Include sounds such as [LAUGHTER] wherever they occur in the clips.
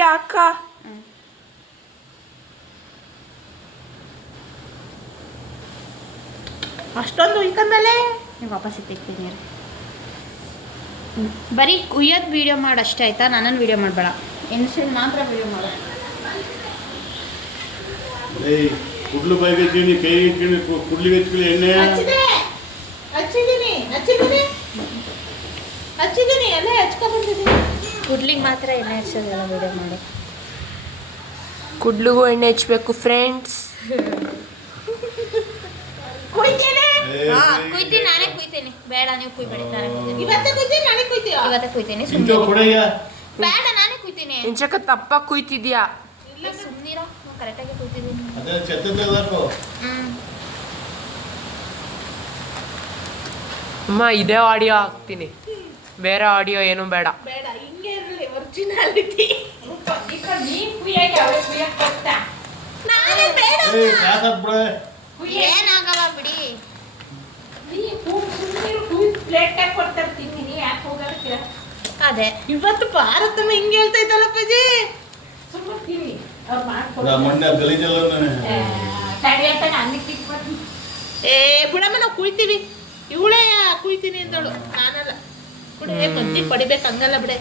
Video ಅಕ್ಕ ಅಷ್ಟೊಂದು ಉಯ್ಕೊಂಡ್ಮೇಲೆ ನೀವು ವಾಪಸ್ ಇಟ್ಟಿರ್ತೀನಿ. ಬರೀ ಕುಯ್ಯೋದು ವೀಡಿಯೋ ಮಾಡಿ ಅಷ್ಟೇ ಆಯ್ತಾ ನನ್ನನ್ನು ವೀಡಿಯೋ ಮಾಡಬೇಡ ಇನ್ಸ್ಟೆಂಟ್ ಮಾತ್ರ ವೀಡಿಯೋ ಮಾಡ ಕುಡ್ಲು ಬಾಯಿಗೆ ಹಚ್ಚಿನಿ ಕೈ ಹಚ್ಚಿನಿ ಕುಡ್ಲಿಗೆ ಹಚ್ಕೊಳ್ಳಿ ಎಣ್ಣೆ ಹಚ್ಚಿದೆ ಹಚ್ಚಿದ್ದೀನಿ ಹಚ್ಚಿದ್ದೀನಿ ಹಚ್ಚಿದ್ದೀನಿ ಎಲ್ಲ ಹಚ್ಕೊಬಂದಿದ್ದೀನಿ ಕುಡ್ಲಿಗೆ ಮಾತ್ರ ಎಣ್ಣೆ ಹಚ್ಚೋದಿಲ್ಲ ವಿಡಿಯೋ ಮಾಡಿ. ಕುಡ್ಲಿಗೂ ಎಣ್ಣೆ ಹಚ್ಬೇಕು ಫ್ರೆಂಡ್ಸ್ [LAUGHS] ಕುಯ್ತೇನೆ ಕುಯ್ತೀನಿ ನಾನೇ ಕುಯ್ತೀನಿ. ಬೇಡ ನೀವು ಕುಯ್ಬೇಡಿ ನಾನೇ ಕುಯ್ತೀನಿ. ಇವತ್ತೇ ಕುಯ್ತೀನಿ ನಾನೇ ಕುಯ್ತೀನಿ ಇವತ್ತೇ ಕುಯ್ತೀನಿ ಸುಮ್ಮನೆ ಬೇಡ ನಾನೇ ಕುಯ್ತೀನಿ. ಇಂಚಕ ತಪ್ಪ ಕುಯ್ತಿದ್ಯಾ? ಇಲ್ಲ ಕರೆಕ್ಟಾಗಿ ಕುಯ್ತಿದ್ದೀನಿ. ಅದೇ ಚೆತ್ತ ತೆಗ್ದಾಕು. ಹ್ಞೂ ಅಮ್ಮ ಇದೇ ಆಡಿಯೋ ಹಾಕ್ತೀನಿ. ಬೇರೆ ಆಡಿಯೋ ಏನು ಬೇಡ. ಬೇಡ ಹಿಂಗೆ ಇರಲಿ ಒರಿಜಿನಾಲಿಟಿ ಬೇಡ? ಏನಾಗಲ್ಲ ಅದೇ. ಇವತ್ತು ಭಾರತ ಹಿಂಗೆ ಹೇಳ್ತಾ ಇದ್ದಲ್ಲ ಪಜಿ ಏ ಬಿಡಮ್ಮ ನಾವು ಕುಯ್ತೀವಿ. ಇವಳೇ ಕುಯ್ತೀನಿ ಅಂದಳು. ನಾನಲ್ಲ. ಬಿಡೆ ಮದ್ದಿ ಪಡಿಬೇಕು ಹಂಗಲ್ಲ ಬಿಡೆ.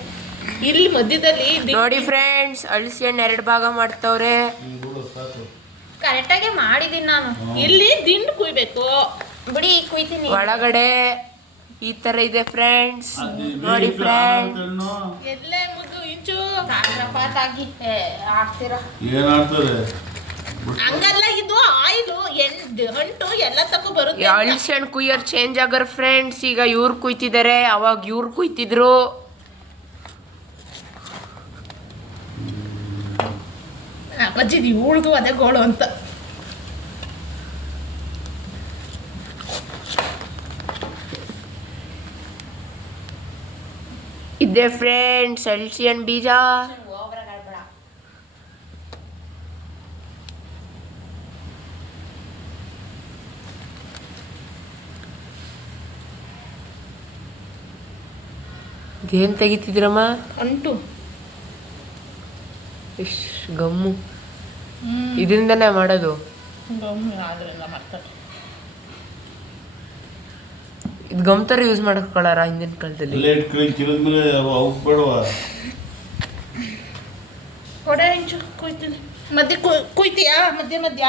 ಇಲ್ಲಿ ಮಧ್ಯದಲ್ಲಿ ನೋಡಿ ಫ್ರೆಂಡ್ಸ್ ಅಳಿಸಿ ಹಣ್ಣು ಎರಡು ಭಾಗ ಮಾಡ್ತವ್ರೆ. ಕರೆಕ್ಟಾಗೆ ಮಾಡಿದೀನಿ ನಾನು. ಇಲ್ಲಿ ದಿಂಡು ಕುಯ್ಬೇಕು. ಬಿಡಿ ಕುಯ್ತೀನಿ. ಒಳಗಡೆ ಈ ತರ ಇದೆ ಫ್ರೆಂಡ್ಸ್ ನೋಡಿ ಫ್ರೆಂಡ್ಸ್? ಎಲ್ಲೇ ಮುದ್ದು ಇಂಚು. ಆಗ್ತೀರಾ ಏನ್ ಆಡ್ತಾರೆ ಹಂಗಲ್ಲ ಇದು ಆಯಿಲು ಅಂಟು ಎಲ್ಲ ತಕ್ಕೂ ಬರುತ್ತೆ. ಅಳಿಸಿ ಹಣ್ಣು ಕುಯ್ಯೋರು ಚೇಂಜ್ ಆಗರ್ ಫ್ರೆಂಡ್ಸ್ ಈಗ ಇವ್ರು ಕುಯ್ತಿದ್ದಾರೆ ಅವಾಗ ಇವ್ರು ಕುಯ್ತಿದ್ರು. ಅಪ್ಪಾಜಿ ಇವಳ್ದು ಅದೇ ಗೋಳು ಅಂತ. ಇದೆ ಫ್ರೆಂಡ್ಸ್ ಹಣ್ಣು ಬೀಜ. ಏನ್ ತೆಗಿತಿದ್ರಮ್ಮ ಅಂಟು. ಇಶ್ ಗಮ್ಮು. ಇದರಿಂದನೇ ಮಾಡೋದು. ಇದು ಗಮ್ ಥರ ಯೂಸ್ ಮಾಡ್ಕೊಳ್ಳಾರ ಹಿಂದಿನ ಕಾಲದಲ್ಲಿ? ಇಟ್ಕೊಳ್ಳಿ ಚೀಲದ ಮೇಲೆ ಅವು ಬೇಡವಾ? ಕೊಡ ಇಂಚು ಕುಯ್ತೀನಿ. ಮಧ್ಯೆ ಕುಯ್ ಕುಯ್ತೀಯಾ? ಮಧ್ಯ ಮಧ್ಯ?